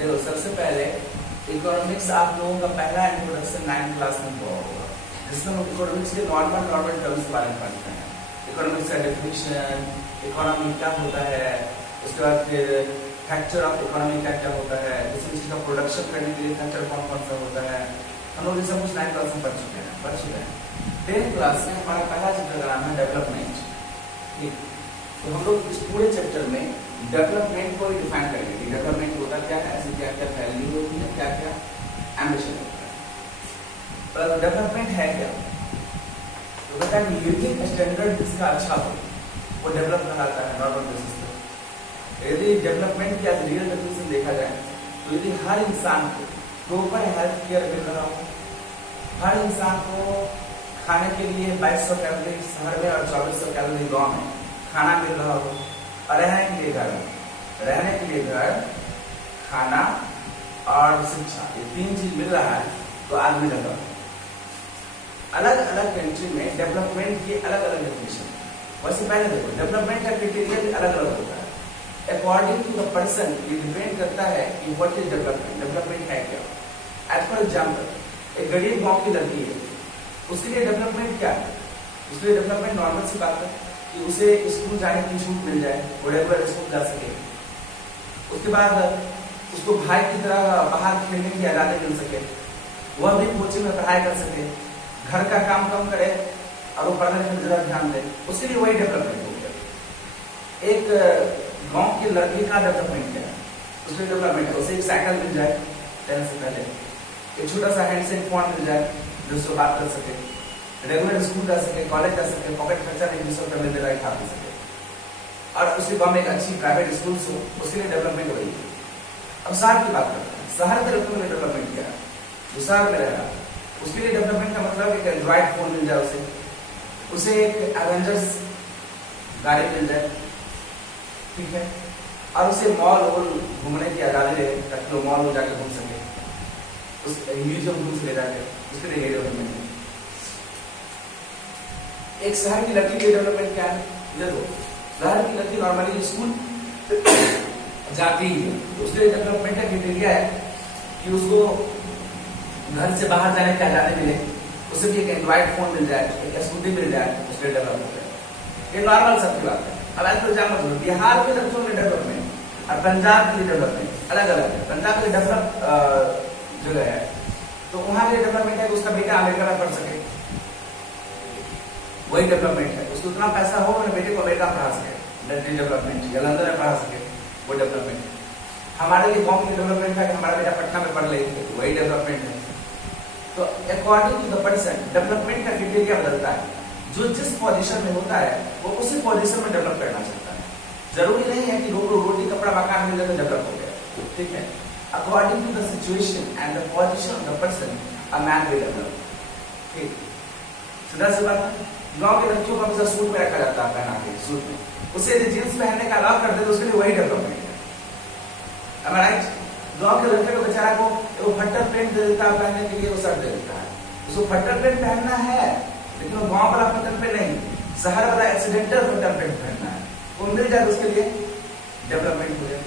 देखो सबसे पहले इकोनॉमिक्स आप लोगों का पहला इंट्रोडक्शन 9th क्लास में हुआ होगा, जिसमें हम इकोनॉमिक्स के नॉर्मल टर्म्स के बारे में पढ़ते हैं। इकोनॉमिक्स का डेफिनेशन, इकोनॉमी क्या होता है, उसके बाद फिर फैक्टर ऑफ इकोनॉमी क्या होता है, किसी चीज का प्रोडक्शन करने के लिए फैक्टर कौन कौन सा होता है, हम लोग ये सब कुछ 9th क्लास में पढ़ चुके हैं। 10th क्लास में हमारा पहला चैप्टर का नाम है डेवलपमेंट। ठीक, तो हम लोग इस पूरे चैप्टर में डेवलपमेंट को डिफाइन करेंगे कि डेवलपमेंट होता क्या है, ऐसी क्या क्या वैल्यू होती है, क्या क्या एम्बिशन होता है। पर डेवलपमेंट है क्या? तो कहता है लिविंग स्टैंडर्ड जिसका अच्छा हो वो डेवलप कहलाता है नॉर्मल बेसिस पे। यदि डेवलपमेंट का रियल डेफिनेशन देखा जाए तो यदि हर इंसान को प्रॉपर हेल्थ केयर मिल रहा हो, हर इंसान को खाने के लिए 2200 कैलोरी शहर में और 2400 कैलोरी गाँव में खाना मिल रहा हो, और रहने के लिए घर, खाना और शिक्षा, ये 3 चीज मिल रहा है तो आदमी डेवलप। अलग अलग कंट्री में डेवलपमेंट की अलग अलग डेफिनेशन। वैसे पहले देखो डेवलपमेंट का क्राइटेरिया भी अलग अलग होता है अकॉर्डिंग टू द पर्सन। ये डिपेंड करता है कि व्हाट इज डेवलपमेंट, डेवलपमेंट है क्या। एज फॉर एग्जाम्पल एक गरीब गाँव की लड़की है, उसके लिए डेवलपमेंट क्या है? उसके लिए डेवलपमेंट नॉर्मल सी बात है कि उसे स्कूल जाने की छूट मिल जाए, वो रेगुलर स्कूल जा सके। उसके बाद उसको भाई की तरह बाहर खेलने की आजादी मिल सके, वह भी कोचिंग में पढ़ाई कर सके, घर का काम कम करे और वो पढ़ने में ज्यादा ध्यान दे, उसके लिए वही डेवलपमेंट हो गया। एक गांव की लड़की का डेवलपमेंट क्या है? उसके डेवलपमेंट है उसे एक साइकिल मिल जाए 10 से पहले, एक छोटा सा हैंडसेट फोन मिल जाए जिससे बात कर सके, रेगुलर स्कूल जा सके, कॉलेज जा सके, पॉकेट खर्चा नहीं जिसको करने दे खा पी सके, और उसके गाँव में एक अच्छी प्राइवेट स्कूल हो, उसके लिए डेवलपमेंट वही है। अब शहर की बात करते हैं, शहर के लोगों में डेवलपमेंट क्या है? जो शहर में रहेगा उसके लिए डेवलपमेंट का मतलब एक एंड्रॉइड फोन मिल जाए, उसे एक एवेंजर्स गाड़ी मिल जाए, ठीक है, और उसे मॉल घूमने की आजादी रहे ताकि वो मॉल जाकर घूम सके, उस म्यूजियम घूम सके जाके, उसके लिए डेवलपमेंट है। एक शहर की लड़की की डेवलपमेंट क्या है? देखो शहर की लड़की नॉर्मली स्कूल जाती है, तो उसके लिए डेवलपमेंट का क्राइटेरिया है कि उसको घर से बाहर जाने की आजादी मिले, उसे भी एक एंड्रॉइड फोन मिल जाए, एक स्कूटी मिल जाए, उसके लिए डेवलप हो जाए। ये नॉर्मल सबकी बात है। अब ऐसे एग्जाम्पल बिहार के लड़कियों में डेवलपमेंट और पंजाब के लिए डेवलपमेंट अलग अलग है। पंजाब के डेवलप जगह है तो वहां के डेवलपमेंट है कि उसका बेटा अमेरिका में पढ़ सके, वही डेवलपमेंट है। उसको उतना पैसा हो अपने बेटे को अमेरिका पढ़ा सके, डेवलपमेंट, या लंदन में पढ़ा सके, वो डेवलपमेंट। हमारे लिए गाँव की डेवलपमेंट है कि हमारा बेटा पटना में पढ़ ले, वही डेवलपमेंट है। तो according to the person development का क्राइटेरिया बदलता है। जो जिस पोजीशन में होता है वो उसी पोजीशन में डेवलप करना चाहता है। जरूरी नहीं है कि रोटी कपड़ा मकान मिल जाए तो डेवलप हो गया, ठीक है। According to the situation and the position of the person a man will develop, ठीक। सीधा सी बात है। गाँव के लड़कियों को हमेशा सूट में रखा जाता है, पहना के सूट में, उसे यदि जींस पहनने का अलाव कर दे तो उसके लिए वही डेवलपमेंट है। राइट। गाँव के लड़के को बेचारा को वो फट्टर पेंट दे देता है पहनने के लिए, वो शर्ट दे देता है, उसको फट्टर पेंट पहनना है, लेकिन वो गाँव वाला फट्टर पेंट नहीं, शहर वाला एक्सीडेंटल फट्टर पेंट पहनना है, वो मिल जाए उसके लिए डेवलपमेंट हो जाए।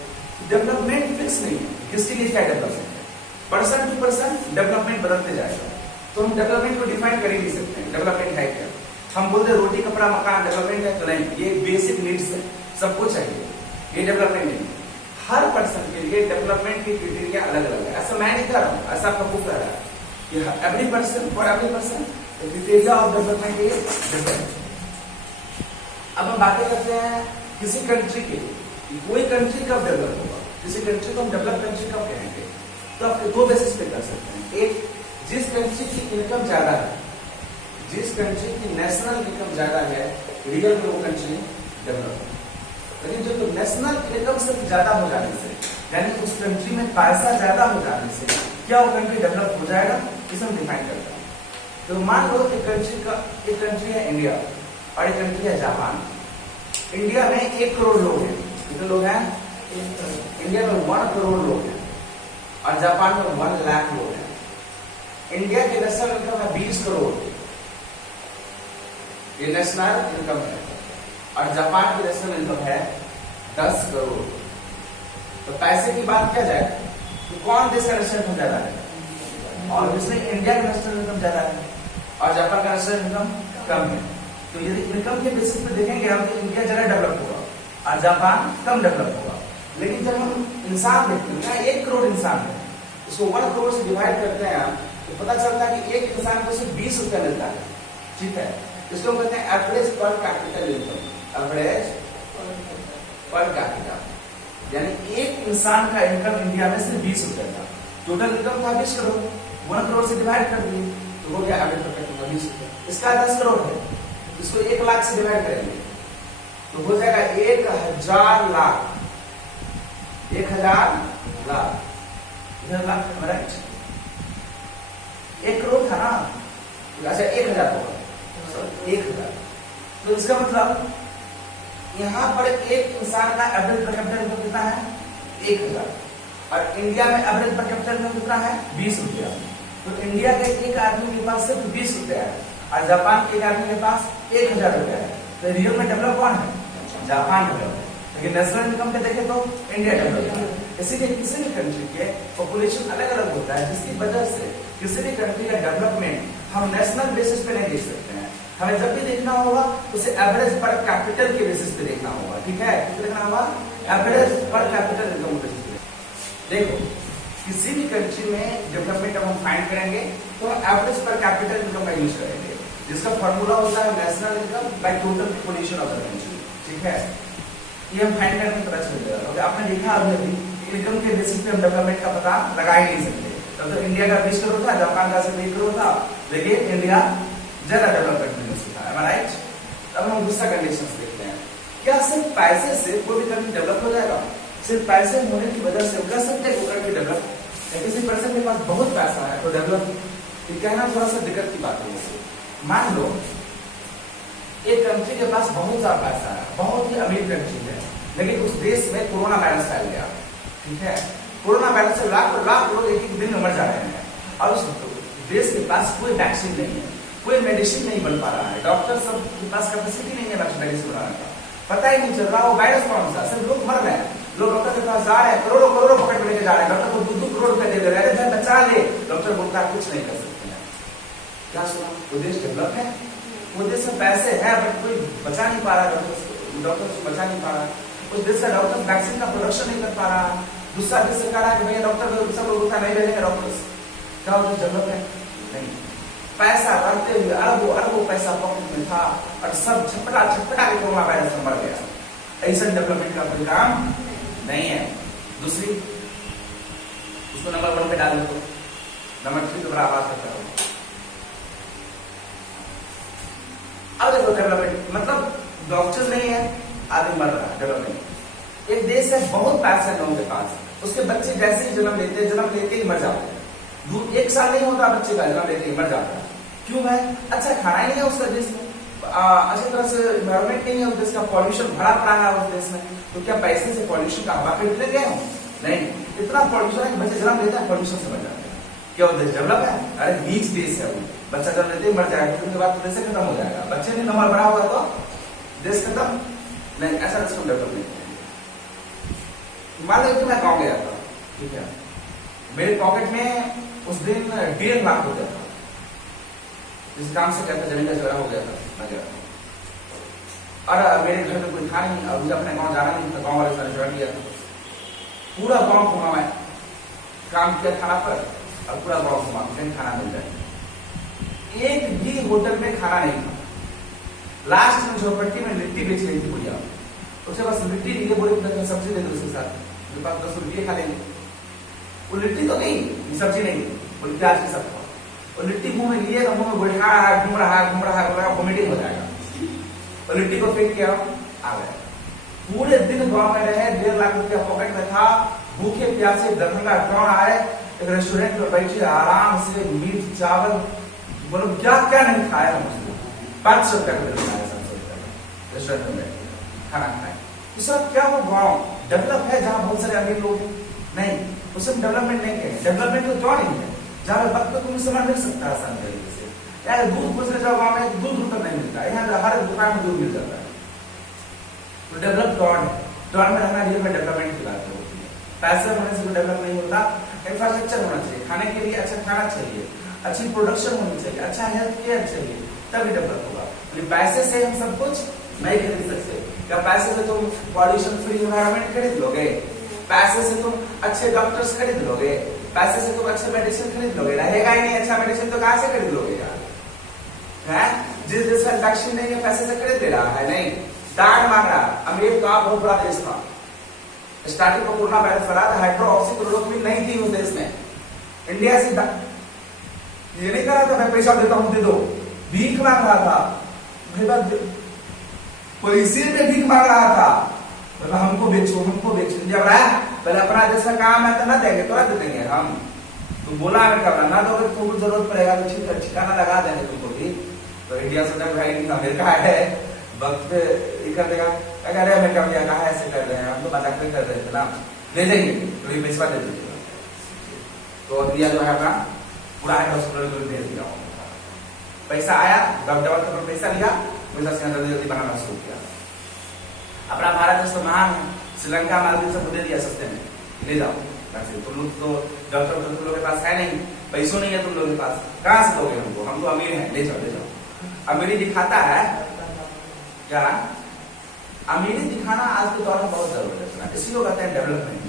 डेवलपमेंट फिक्स नहीं है, किसके लिए क्या डेवलपमेंट है, पर्सन टू पर्सन डेवलपमेंट बदलते जाएगा। तो हम डेवलपमेंट को डिफाइन कर ही नहीं सकते डेवलपमेंट है क्या। हम बोलते रोटी कपड़ा मकान डेवलपमेंट है तो नहीं, ये बेसिक नीड्स है, सबको चाहिए, ये डेवलपमेंट नहीं। हर पर्सन के लिए डेवलपमेंट की क्राइटेरिया अलग अलग है। ऐसा मैं नहीं कह रहा हूँ, ऐसा आपका बुक कह रहा है कि every person for every person the criteria of development is different. अब हम बातें करते हैं किसी कंट्री के लिए, कोई कंट्री कब डेवलप होगा, किसी कंट्री को हम डेवलप कंट्री कब कहेंगे, तो आप 2 बेसिस पे कर सकते हैं। एक, जिस कंट्री की इनकम ज्यादा है, जिस कंट्री की नेशनल इनकम ज्यादा है, रियल में वो कंट्री डेवलप है। लेकिन जो नेशनल इनकम से ज्यादा हो जाने से, यानी उस कंट्री में पैसा ज्यादा हो जाने से क्या वो कंट्री डेवलप हो जाएगा, इसे हम डिफाइन करते हैं। तो मान लो एक कंट्री है इंडिया और एक कंट्री है जापान। इंडिया में 1 करोड़ लोग हैं, कितने लोग हैं? इंडिया में 1 करोड़ लोग हैं और जापान में 1 लाख लोग हैं। इंडिया की नेशनल इनकम है 20 करोड़, ये नेशनल इनकम है, और जापान की नेशनल इनकम है 10 करोड़। तो पैसे की बात क्या जाए, तो कौन देश का नेशनल इनकम ज्यादा है? और इसमें इंडिया का नेशनल इनकम ज्यादा है और जापान का नेशनल इनकम कम है। तो यदि इनकम के बेसिस पे देखेंगे हम तो इंडिया ज्यादा डेवलप होगा और जापान कम डेवलप होगा। लेकिन जब हम इंसान देखते हैं, 1 करोड़ इंसान है, उसको 1 करोड़ से डिवाइड करते हैं तो पता चलता है कि एक इंसान को सिर्फ 20 रुपया मिलता है। ठीक है, इसको कहते हैं average per capita income. Average per capital यानी एक इंसान का इनकम इंडिया में सिर्फ 20 रुपया था। टोटल इनकम था 20 करोड़, 1 करोड़ से डिवाइड कर दिए तो हो गया एवरेज पर कैपिटल 20 रुपया। इसका 10 करोड़ है, इसको 1 लाख से डिवाइड करेंगे तो हो जाएगा 1000 लाख। 1000 लाख, 1000 लाख राइट। 1 करोड़ था ना, अच्छा 1000 होगा, 1000। तो इसका मतलब यहाँ पर एक इंसान का एवरेज पर कैपिटल इनकम कितना है? 1000 और इंडिया में एवरेज पर कैपिटल इनकम कितना है? 20 रुपया। तो इंडिया के एक आदमी के पास सिर्फ 20 रुपया है और जापान के एक आदमी के पास 1000 रुपया है। तो रियल में डेवलप कौन है? जापान डेवलप है। लेकिन नेशनल इनकम पे देखें तो इंडिया डेवलप है। इसीलिए किसी भी कंट्री के पॉपुलेशन अलग अलग होता है, जिसकी वजह से किसी भी कंट्री का डेवलपमेंट हम नेशनल बेसिस पे नहीं देख सकते हैं। हमें जब भी देखना होगा उसे एवरेज पर कैपिटल के बेसिस पे देखना होगा। ठीक है, कितना देखना होगा? Average per capita income basis पे। देखो किसी भी कंट्री में डेवलपमेंट हम फाइंड करेंगे तो एवरेज पर कैपिटल इनकम का यूज करेंगे, जिसका फॉर्मूला होता है national income by total population of the country. ठीक है, ये हम फाइंड करने में पता चल जाएगा। आपने देखा अभी इनकम के बेसिस पे हम डेवलपमेंट का पता लगा ही नहीं सकते। तब तो इंडिया का 20 करोड़ था, जापान का सिर्फ 1 करोड़ था, लेकिन इंडिया ज्यादा डेवलपमेंट में सीखा है, राइट। अब हम दूसरा कंडीशन देखते हैं, क्या सिर्फ पैसे से कोई भी कंट्री डेवलप हो जाएगा? सिर्फ पैसे होने की वजह से कर सकते हैं कंट्री डेवलप? किसी पर्सन के पास बहुत पैसा है तो डेवलप, ये कहना थोड़ा सा दिक्कत की बात है। मान लो एक कंट्री के पास बहुत ज्यादा पैसा है, बहुत ही अमीर कंट्री है, लेकिन उस देश में कोरोना वायरस फैल गया। ठीक है, कोरोना वायरस से लाख लोग एक एक दिन में मर जा रहे हैं और उस देश के पास कोई वैक्सीन नहीं है, कोई मेडिसिन नहीं बन पा रहा है, डॉक्टर सब के पास कैपेसिटी नहीं है मेडिसिन बनाने का, पता ही नहीं चल रहा वो वायरस कौन सा। सिर्फ लोग मर रहे हैं, लोग डॉक्टर के पास जा रहे हैं, करोड़ों पकड़ में लेके जा रहे हैं, डॉक्टर को 2-2 करोड़ रुपए दे दे रहे हैं, बचा ले। डॉक्टर बोलता है कुछ नहीं कर सकते हैं। क्या सुना? वो देश डेवलप है, वो देश में पैसे है बट कोई बचा नहीं पा रहा, डॉक्टर बचा नहीं पा रहा, उस देश का डॉक्टर वैक्सीन का प्रोडक्शन नहीं कर पा रहा। दूसरा देश से कह रहा है कि भैया डॉक्टर सब लोग नहीं भेजेंगे डॉक्टर्स। क्या वो डेवलप है? नहीं। पैसा बढ़ते हुए अरबों पैसा पॉकेट में था और सब छटपटा के कोरोना वायरस में मर गया। ऐसा डेवलपमेंट का कोई काम नहीं है। दूसरी उसको नंबर 1 पे डाल दो, नंबर 3 दोबारा आवाज करता हूं। अब देखो डेवलपमेंट मतलब डॉक्टर नहीं है, आदमी मर रहा है। डेवलपमेंट एक देश है, बहुत पैसा है लोगों के पास, उसके बच्चे जैसे ही जन्म लेते ही मर जाते हैं। 1 साल नहीं होता बच्चे का, जन्म लेते ही मर जाता है। क्यों है? अच्छा खाना ही नहीं है उस देश में, अच्छी तरह से एनवायरमेंट नहीं है उस देश का, पॉल्यूशन भरा पड़ा है उस देश में। तो क्या पैसे से पॉल्यूशन का हवा खरीदने गए हो? नहीं, इतना पॉल्यूशन है कि बच्चे जन्म लेते हैं पॉल्यूशन से मर जाते हैं। क्या वो देश डेवलप है? अरे नीच देश है वो, बच्चा जन्म लेते ही मर जाएगा, उसके बाद देश खत्म हो जाएगा। बच्चे ने नंबर बड़ा होगा तो देश खत्म नहीं, ऐसा देश को डेवलप नहीं करेंगे। मान लो कि मैं गाँव गया था, ठीक है, मेरे पॉकेट में उस दिन 1.5 लाख हो गया था, जिस काम से कहता जमीन का झगड़ा हो गया था, मैं गया था। और मेरे घर में कोई था नहीं और मुझे अपने गांव जाना नहीं था, गांव वाले सारे ज्वाइन किया था। पूरा गांव घुमा, मैं काम किया थाना पर और पूरा गांव घुमा, कहीं खाना मिल जाए। एक भी होटल में खाना नहीं था। लास्ट में झोपड़ी में लिट्टी बेच रही थी बुढ़िया, उसके पास लिट्टी नहीं है, बोले सब्जी दे दो उसके साथ, मेरे पास 10 रुपये खा लेंगे। वो लिट्टी तो नहीं, सब्जी नहीं, बोले प्याज के साथ। और लिट्टी मुंह में लिए तो मुंह में बढ़ा है, घूम रहा है, वोमिटिंग हो जाएगा। और लिट्टी को फेंक किया, आ गए। पूरे दिन गांव में रहे, 1.5 लाख रुपया पॉकेट में था, भूखे प्यासे दरभंगा गाँव आए, एक रेस्टोरेंट में बैठे आराम से मीट चावल, बोलो क्या क्या नहीं खाया हम, 500 रुपया का बिल खाया, 700 रुपया का रेस्टोरेंट में बैठे खाना खाए। तो सर क्या वो गाँव डेवलप है जहाँ बहुत सारे अमीर लोग नहीं, उसमें डेवलपमेंट नहीं है। डेवलपमेंट तो क्यों नहीं है? जहाँ वक्त पे तुम्हें सामान मिल सकता है आसान तरीके से। यार दूध पूछने जाओ गाँव में, दूध रुपये नहीं मिलता है, यहाँ हर दुकान में दूध मिल जाता है। तो डेवलप कौन है? में रहना रियल में डेवलपमेंट की बात होती पैसे होने से डेवलप नहीं होता, इंफ्रास्ट्रक्चर होना चाहिए, खाने के लिए अच्छा खाना चाहिए, अच्छी प्रोडक्शन होनी चाहिए, अच्छा हेल्थ केयर चाहिए, तभी डेवलप होगा। पैसे से हम सब कुछ नहीं खरीद सकते। क्या पैसे से तुम पॉल्यूशन फ्री एनवायरनमेंट खरीद लोगे? पैसे से तुम अच्छे डॉक्टर्स खरीद लोगे? पैसे से तुम अच्छे मेडिसिन खरीद लोगे? रहेगा ही नहीं अच्छा मेडिसिन तो कहां से खरीद लोगे यार? है जिस देश में वैक्सीन नहीं है पैसे से खरीद ले रहा है? नहीं, दान मांग रहा। अमेरिका बहुत बड़ा देश था, स्टार्टिंग में कोरोना वायरस फैला था, हाइड्रोक्सीक्लोरोक्विन नहीं थी उस देश में, इंडिया से ये नहीं कर रहा था मैं पैसा देता हूं दे दो, भीख मांग रहा था, पैसे में भीख मांग रहा था, हमको बेचो हमको बेचो। जब रहा पहले अपना देश का काम है तो ना देंगे, तो दे देंगे हम, तुम बोला अमेरिका ना दोगे तो तुमको जरूरत पड़ेगा तो ठीक है ठिकाना लगा देंगे तुमको भी। तो इंडिया से जब भाई अमेरिका है वक्त पे कर देगा, अगर अमेरिका में कहा ऐसे कर रहे हैं हम तो मजाक में कर रहे थे ना, दे देंगे तो ये पैसा दे दीजिएगा। तो इंडिया जो है अपना पूरा हाइड्रोक्सीक्लोरोक्विन भेज दिया, पैसा आया डॉक्टर पर पैसा लिया, पैसा से जल्दी बनाना शुरू किया। अपना भारत देश तो महान है, श्रीलंका मालदीव सब दे दिया सस्ते में, ले जाओ तुम लोग तो डॉक्टर तो तुम लोग के पास है नहीं, पैसों नहीं है तुम लोग के पास, कहां से दोगे हमको, हम तो अमीर हैं, ले जाओ ले जाओ। अमीरी दिखाता है क्या? अमीरी दिखाना आज के दौर में बहुत जरूरत है, इसी को कहते हैं डेवलपमेंट।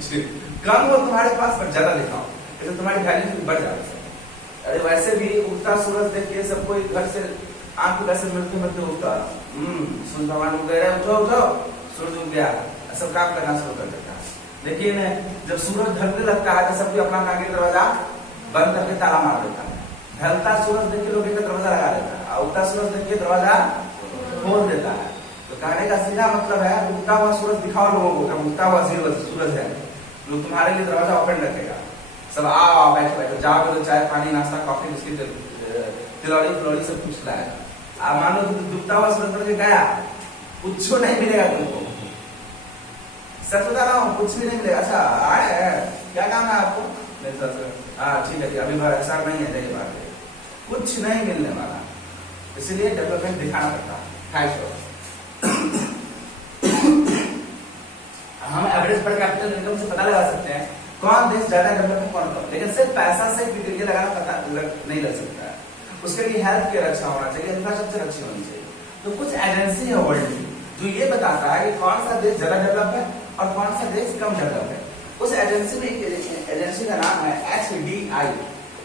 कम हो तुम्हारे पास पर ज्यादा दिखाओ, तो तुम्हारी वैल्यू बढ़ जाती है। अरे वैसे भी उगता सूरज देखिए सब कोई घर से आंख को कैसे मिलते मिलते उगता, सूर्य भगवान उग गए, उठो उठो सूरज उग गया, सब काम करना शुरू कर देता है। लेकिन जब सूरज ढलने लगता है तो सबको अपना आगे दरवाजा बंद करके ताला मार देता है। ढलता सूरज देख के लोग दरवाजा लगा देता है, उगता सूरज देख के दरवाजा खोल देता है। तो कहने का सीधा मतलब है उगता हुआ सूरज दिखाओ लोगों को, उगता हुआ सूरज है, लोग तुम्हारे लिए दरवाजा ओपन रखेगा, सब आओ बैठो बैठो, जाओ तो चाय पानी नाश्ता कॉफी बिस्किट तिलौड़ी फिलौड़ी सब कुछ लाएगा। आप मान लो डूबता हुआ सूरज करके गया, कुछ नहीं मिलेगा तुमको, सच बता रहा हूँ कुछ भी नहीं मिलेगा। अच्छा आए क्या काम है आपको? हाँ ठीक है अभी ऐसा नहीं है, नहीं बात है, कुछ नहीं मिलने वाला, इसलिए डेवलपमेंट दिखाना पड़ता है। हम एवरेज पर कैपिटल इनकम से पता लगा सकते हैं कौन देश ज्यादा डेवलप है कौन कम, लेकिन सिर्फ पैसा से क्राइटेरिया लगाना पता नहीं लग सकता है। उसके लिए हेल्थ केयर अच्छा होना चाहिए, इंफ्रास्ट्रक्चर अच्छी होनी चाहिए। तो कुछ एजेंसी है वर्ल्ड की जो ये बताता है कि कौन सा देश ज्यादा डेवलप है और कौन सा देश कम डेवलप है। उस एजेंसी में एक एजेंसी का नाम है HDI,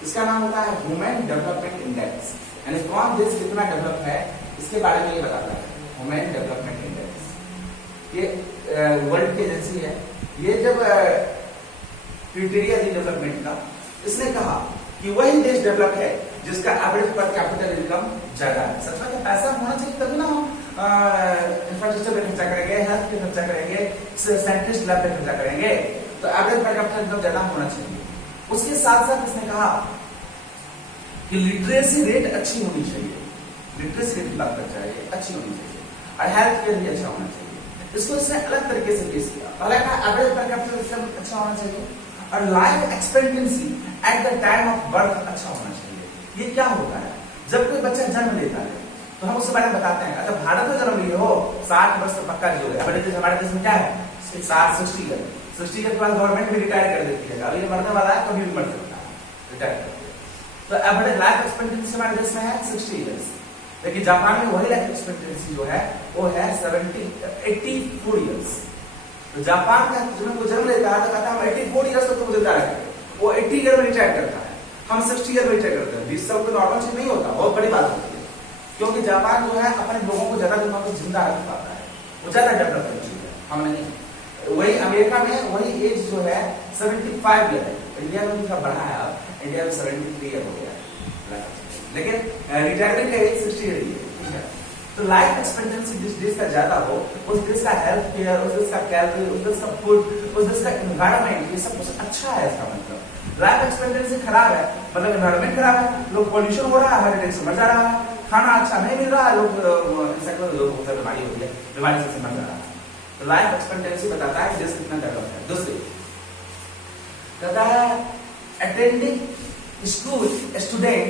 इसका नाम होता है ह्यूमन डेवलपमेंट इंडेक्स, यानी कौन देश कितना डेवलप है इसके बारे में ये बताता है, ह्यूमन डेवलपमेंट इंडेक्स। ये वर्ल्ड की एजेंसी है। ये जब क्राइटेरिया दी डेवलपमेंट का, इसने कहा कि वही देश डेवलप है जिसका एवरेज पर कैपिटल इनकम ज्यादा है। सच में पैसा होना चाहिए तभी ना हम इंफ्रास्ट्रक्चर पे खर्चा करेंगे, हेल्थ पे खर्चा करेंगे, साइंटिस्ट लैब पे खर्चा करेंगे, तो एवरेज पर कैपिटल इनकम ज्यादा होना चाहिए। उसके साथ साथ इसने कहा कि लिटरेसी रेट अच्छी होनी चाहिए, लिटरेसी रेट की बात कर चाहिए अच्छी होनी चाहिए, और हेल्थ केयर भी अच्छा होना चाहिए। इसको इसने अलग तरीके से पेश किया। पहले कहा एवरेज पर कैपिटल इनकम अच्छा होना चाहिए और life expectancy at the time of birth अच्छा होना चाहिए। ये क्या होता है? जब कोई बच्चा जन्म लेता है तो हम उसके बारे में बताते हैं, अच्छा भारत में जन्म लिए हो 60 वर्ष तो पक्का जियोगे। हमारे देश में क्या है 60 ईयर के बाद गवर्नमेंट भी रिटायर कर देती है, अभी मरने वाला है कभी भी मर सकता है, रिटायर कर देती है। तो एवरेज लाइफ एक्सपेक्टेंसी हमारे देश में है 60 ईयर्स, लेकिन जापान में वही लाइफ एक्सपेक्टेंसी जो है वो है 84 ईयर्स। तो जापान का जन्म लेता है तो कहता है हम 84 ईयर्स तक तो जिंदा रहेंगे, वो 80 ईयर में रिटायर करता है, हम 60 ईयर में रिटायर करते हैं। 20 साल तो नॉर्मल चीज नहीं होता, बहुत बड़ी बात होती है, क्योंकि जापान जो है अपने लोगों को ज्यादा दिनों तक जिंदा रख पाता है, वो ज्यादा डेवलप चीज है, हम नहीं। वही अमेरिका में वही एज जो है 75 ईयर है, इंडिया में थोड़ा बढ़ा है, अब इंडिया में 73 ईयर हो गया, लेकिन रिटायरमेंट का एज 60 ईयर है। तो लाइफ एक्सपेक्टेंसी जिस देश का ज्यादा हो उस देश का हेल्थ केयर, उस देश का कैलोरी, उस देश का फूड, उस देश का एनवायरनमेंट, ये सब कुछ अच्छा है। इसका मतलब लाइफ एक्सपेक्टेंसी खराब है मतलब एनवायरनमेंट खराब है, लोग पॉल्यूशन हो रहा है, हार्ट अटैक से मर जा रहा है, खाना अच्छा नहीं मिल रहा है, लोग बीमारी हो रही है, बीमारी से मर जा रहा है। तो लाइफ एक्सपेक्टेंसी बताता है देश कितना डेवलप है। दूसरी कहता है attending school student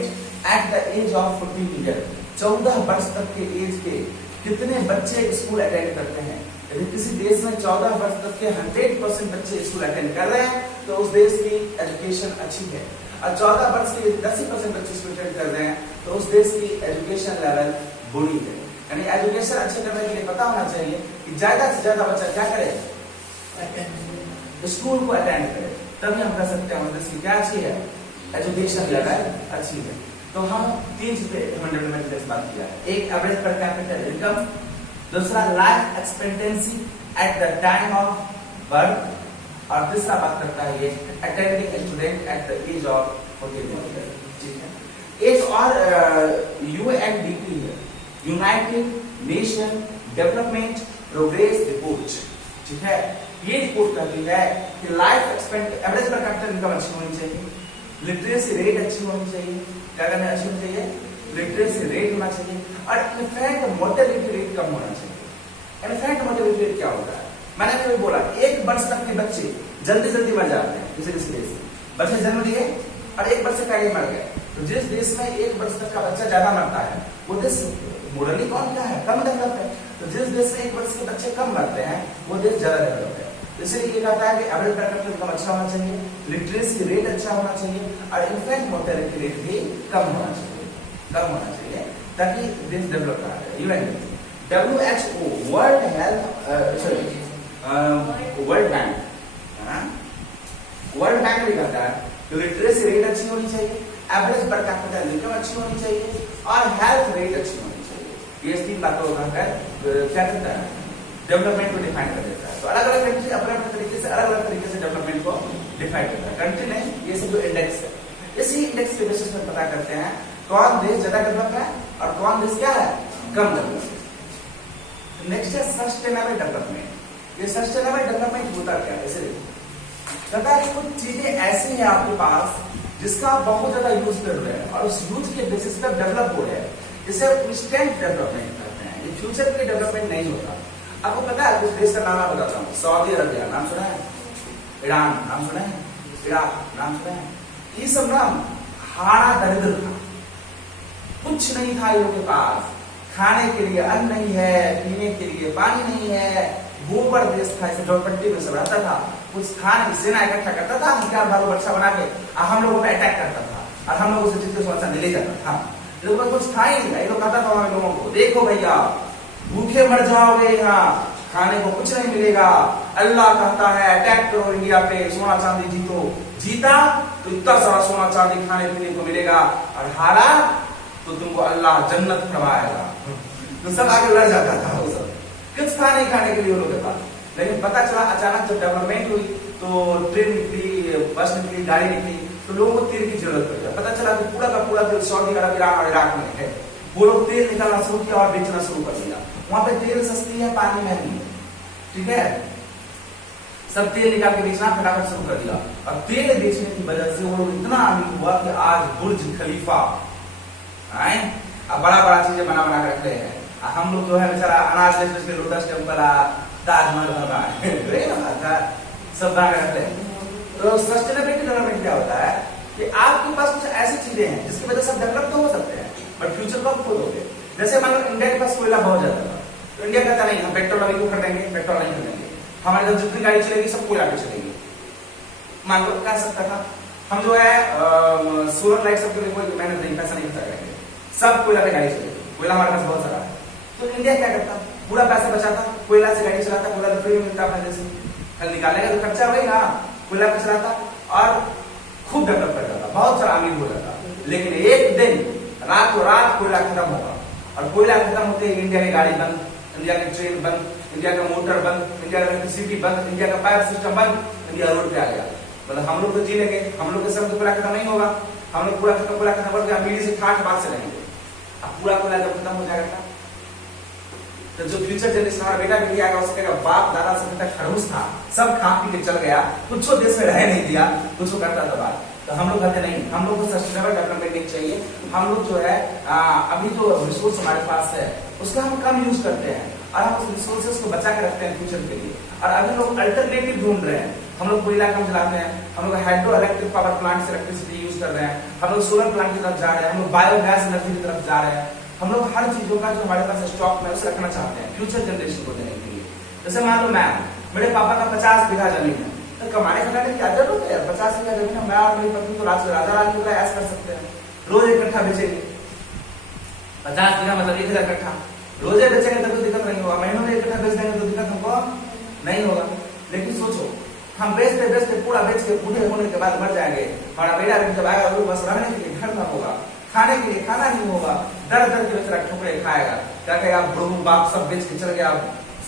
at the age of 14 year, 14 वर्ष तक के एज के कितने बच्चे स्कूल अटेंड करते हैं यदि किसी देश में 14 वर्ष तक के 100% बच्चे स्कूल अटेंड कर रहे हैं तो उस देश की एजुकेशन अच्छी है, और 14 वर्ष के 10% बच्चे स्कूल अटेंड कर रहे हैं तो उस देश की एजुकेशन लेवल बुरी है। यानी एजुकेशन अच्छे करने के लिए पता होना चाहिए कि ज्यादा से ज्यादा बच्चा क्या करे, स्कूल को अटेंड करे, तभी हम कह सकते हैं देश की क्या अच्छी है, एजुकेशन लेवल अच्छी है। तो हम 3 चीजें डेवलपमेंट के बात किया है, एक एवरेज पर कैपिटल इनकम, दूसरा life expectancy at the time of birth, और तीसरा बात करता है ये attending student at the age of 14 ठीक है। एक और यूएनडीपी है, United Nation Development Progress Report, ठीक है। ये रिपोर्ट कहती है कि life average per capita income अच्छी होनी चाहिए, लिटरेसी रेट अच्छी होनी चाहिए, क्या करना अच्छी होनी चाहिए, लिटरेसी रेट होना चाहिए, और इनफैक्ट मोर्टेलिटी रेट कम होना चाहिए। इनफैक्ट मोर्टेलिटी रेट क्या होता है, मैंने अभी बोला 1 वर्ष तक के बच्चे जल्दी जल्दी मर जाते हैं, किसी किसी देश में बच्चे जन्म लिए और 1 वर्ष का मर गए। तो जिस देश में 1 वर्ष तक का बच्चा ज्यादा मरता है वो देश मोरली कौन क्या है, कम डेवलप है। तो जिस देश में 1 वर्ष के बच्चे कम मरते हैं वो देश ज्यादा डेवलप है। इसलिए ये कहता है कि एवरेज पर कैपिटल इनकम अच्छा होना चाहिए, लिटरेसी रेट अच्छा होना चाहिए, और इनफैक्ट मोर्टेलिटी रेट भी कम होना चाहिए, ताकि देश डेवलप रहे। यूएनडीपी, WHO, वर्ल्ड बैंक भी कहता है कि लिटरेसी रेट अच्छी होनी चाहिए, एवरेज पर कैपिटल इनकम अच्छी होनी चाहिए, और हेल्थ रेट अच्छी होनी चाहिए। ये 3 बातों का क्या करता है, डेवलपमेंट को डिफाइन कर देता है। तो अलग अलग कंट्री अपने अपने तरीके से अलग अलग तरीके से डेवलपमेंट को डिफाइन करता है। कंट्री नहीं, ये सब जो इंडेक्स है, इसी इंडेक्स के बेसिस पर पता करते हैं कौन देश ज्यादा डेवलप है और कौन देश क्या है, कम डेवलप है। नेक्स्ट है सस्टेनेबल डेवलपमेंट। ये सस्टेनेबल डेवलपमेंट होता क्या है, इसे कहता है कुछ चीजें ऐसी हैं आपके पास जिसका आप बहुत ज्यादा यूज कर रहे हैं और उस यूज के बेसिस पर डेवलप हो रहे हैं, इसे इंस्टेंट डेवलपमेंट कहते हैं। ये फ्यूचर के लिए डेवलपमेंट नहीं होता। आपको पता है कुछ देश का नाम मैं बताता हूँ, सऊदी अरबिया नाम सुना है, ईरान नाम सुना है, इराक नाम सुना है। ये सब नाम हाड़ा दरिद्र था, कुछ नहीं था इन लोगों के पास, खाने के लिए अन्न नहीं है, पीने के लिए पानी नहीं है, भूपर देश था, इसे झोपड़पट्टी में सब रहता था, कुछ था नहीं, सेना इकट्ठा करता था, हथियार भालू बच्चा बना के हम लोगों पे अटैक करता था और हम लोगों से जितने सोना ले जाता था। लोगों को कुछ था ही नहीं, ये लोग कहता था हम लोगों को, देखो भैया भूखे मर जाओगे, यहाँ खाने को कुछ नहीं मिलेगा, अल्लाह कहता है अटैक करो इंडिया पे, सोना चांदी जीतो, जीता तो इतना सारा सोना चांदी खाने पीने को मिलेगा, और हारा तो तुमको अल्लाह जन्नत फरमाएगा। तो सब आगे लड़ जाता था, वो सब कुछ था नहीं खाने के लिए लोगों के पास। लेकिन पता चला अचानक जब डेवलपमेंट हुई तो ट्रेन निकली, बस निकली, गाड़ी निकली, तो लोगों को तेल की जरूरत पड़ गई। पता चला कि पूरा का पूरा तेल सऊदी अरब, ईरान और इराक में है। वो लोग तेल निकालना शुरू किया और बेचना शुरू कर दिया। वहां पे तेल सस्ती है, पानी महंगी है, ठीक है। सब तेल निकाल के बेचना फटाफट शुरू कर दिया, और तेल बेचने की वजह से वो लोग इतना अमीर हुआ कि आज बुर्ज खलीफा अब बड़ा बड़ा चीजें बना बना कर रख रहे हैं। हम लोग जो है बेचारा अनाज बेच के लोटस टेम्पल, ताजमहल बना सब बना कर रखते हैं। तो सस्टेनेबिलिटी डेवलपमेंट क्या होता है कि आपके पास कुछ ऐसी चीजें हैं जिसकी वजह से आप डेवलप तो हो सकते हैं, बट फ्यूचर को आप खुद होगे। जैसे मान लो इंडिया के पास कोयला बहुत ज्यादा था, तो इंडिया कहता नहीं हम पेट्रोल अभी क्यों खरीदेंगे, पेट्रोल नहीं खरीदेंगे, हमारे घर जितनी गाड़ी चलेगी सब कोयला पे चलेगी। मान लो कह सकता था हम जो है सोलर लाइट सबके लिए कोई मेहनत नहीं, पैसा नहीं खर्चा करेंगे, सब कोयला पे गाड़ी चलेगी, कोयला हमारे पास बहुत सारा है। तो इंडिया क्या करता, पूरा पैसा बचाता, कोयला से गाड़ी चलाता, कोयला तो फ्री में मिलता अपने जैसे, कल निकालेगा तो खर्चा वही ना, कोयला पे चलाता और खूब डेवलप कर जाता, बहुत सारा अमीर हो जाता। लेकिन एक दिन रातों रात कोयला खत्म होगा, और कोयला खत्म होते ही इंडिया की गाड़ी बंद, इंडिया की ट्रेन बंद, इंडिया का मोटर बंद, इंडिया का इलेक्ट्रिसिटी बंद, इंडिया का पावर सिस्टम बंद, इंडिया रोड पे आ गया। मतलब हम लोग तो जी लेंगे, हम लोग के सब कोयला खत्म नहीं होगा, हम लोग पूरा कोयला खत्म हो गया, पीढ़ी से ठाठ बात से रहेंगे। अब पूरा कोयला जब खत्म हो जाएगा तो जो फ्यूचर जनरेशन हमारा बेटा बेटी आएगा उसके बाप दादा से तक खड़ूस था, सब खा पी के चल गया, कुछ देश में रह नहीं दिया, कुछ करता था बात। तो हम लोग कहते नहीं, हम लोग को सस्टेनेबल डेवलपमेंट नहीं चाहिए। हम लोग जो है अभी जो रिसोर्स हमारे पास है उसका हम कम यूज करते हैं और हम उस रिसोर्सेज को बचा के रखते हैं फ्यूचर के लिए। और अभी लोग अल्टरनेटिव ढूंढ रहे हैं, हम लोग कोयला कम जलाते हैं, हम लोग हाइड्रो इलेक्ट्रिक पावर प्लांट से इलेक्ट्रिसिटी यूज कर रहे हैं, हम लोग सोलर प्लांट की तरफ जा रहे हैं, हम लोग बायोगैस एनर्जी की तरफ जा रहे हैं। हम लोग हर चीजों का जो हमारे पास स्टॉक में उसे रखना चाहते हैं फ्यूचर जनरेशन को देने के लिए। जैसे मान लो मैं मेरे पापा का 50 बीघा जमीन है, तो कमाने खटाने की क्या जरूरत है? 50 बीघा जमीन है, मैं और मेरी पत्नी तो राजा रानी की तरह ऐश कर सकते हैं, रोज एक कट्ठा बेचेंगे। 50 बीघा मतलब 1000 कट्ठा, रोजे बेचेंगे तब तो दिक्कत नहीं होगा, महीनों में एक कट्ठा बेच देंगे तो दिक्कत हमको नहीं होगा। लेकिन सोचो हम बेचते बेचते पूरा बेच के बूढ़े होने के बाद मर जाएंगे, हमारा बेटा जब आएगा वो बस रहने के लिए घर ना होगा, खाने के लिए खाना नहीं होगा, दर दर के बेचारा ठोकरे खाएगा, क्या कहेगा बुढ़ू बाप सब बेच के चल गया,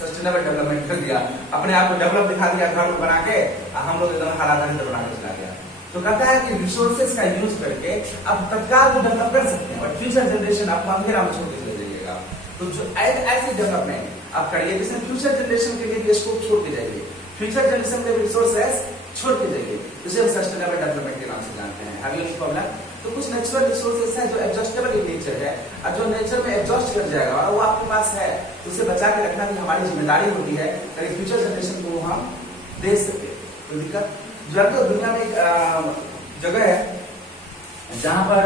सस्टेनेबल डेवलपमेंट कर दिया, अपने आप को डेवलप दिखा दिया घर बना के, हम लोग एकदम हालात बना के चला गया। तो कहता है कि रिसोर्सेज का यूज करके आप तत्काल को डेवलप कर सकते हैं और फ्यूचर जनरेशन आपको अंधेरा में छोड़ के चले जाइएगा। तो जो ऐसी डेवलपमेंट आप करिए जिसमें फ्यूचर जनरेशन के लिए स्कोप छोड़ के जाइए, फ्यूचर जनरेशन के रिसोर्सेज छोड़ के जाइए, जिसे हम सस्टेनेबल डेवलपमेंट के नाम से जानते हैं। Have you any problem? तो कुछ नेचुरल रिसोर्सेज है जो एडजस्टेबल इन नेचर है, और जो नेचर में एडजस्ट कर जाएगा और वो आपके पास है, उसे बचा के रखना भी हमारी जिम्मेदारी होती है ताकि फ्यूचर जनरेशन को हम दे सके। तो दिक्कत जो दुनिया में एक जगह है जहां पर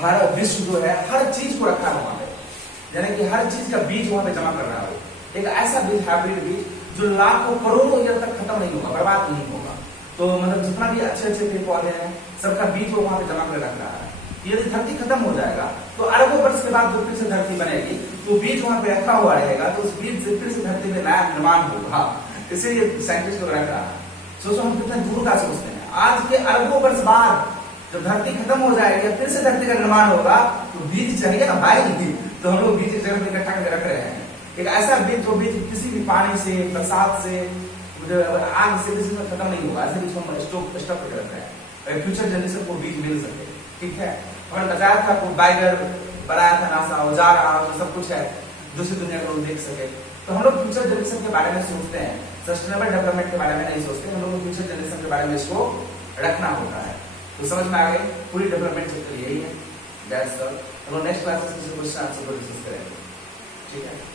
भारत विश्व जो है हर चीज को रखा है वहां पे, यानी कि हर चीज का बीज वहां पे जमा कर रहा है, एक ऐसा बीज हाइब्रिड बीज जो लाखों करोड़ों ईयर तक खत्म नहीं होगा, बर्बाद नहीं होगा। तो मतलब जितना भी अच्छे अच्छे पेड़ पौधे हैं सबका बीज वो वहां पे जमा कर रख रहा है। यदि धरती खत्म हो जाएगा तो अरबों वर्ष के बाद जो फिर से धरती बनेगी तो बीज वहां पे रखा हुआ रहेगा, तो उस बीज से फिर से धरती में नया निर्माण होगा। इसीलिए साइंटिस्ट लोग रख रहा है। सोचो हम कितने दूर का सोचते हैं, आज के अरबों वर्ष बाद जब धरती खत्म हो जाएगी फिर से धरती का निर्माण होगा तो बीज चाहिए ना भाई, तो हम लोग बीज जगह में इकट्ठा करके रख रहे हैं। एक ऐसा बीज जो बीज किसी भी पानी से, बरसात से, आग से किसी में खत्म नहीं होगा, ऐसे बीज हम स्टॉक करके रख रहे हैं, फ्यूचर जनरेशन को बीज मिल सके। ठीक है, हमने बताया था आपको बाइगर बनाया था नासा, औजार सब कुछ है दूसरी दुनिया को देख सके। तो हम लोग फ्यूचर जनरेशन के बारे में सोचते हैं, सस्टेनेबल डेवलपमेंट के बारे में नहीं सोचते, हम लोग फ्यूचर जनरेशन के बारे में इसको रखना होता है। तो समझ में आ गई पूरी डेवलपमेंट चैप्टर यही है। That's all. हम लोग नेक्स्ट क्लासेस में क्वेश्चन आंसर को डिस्कस करेंगे। ठीक है।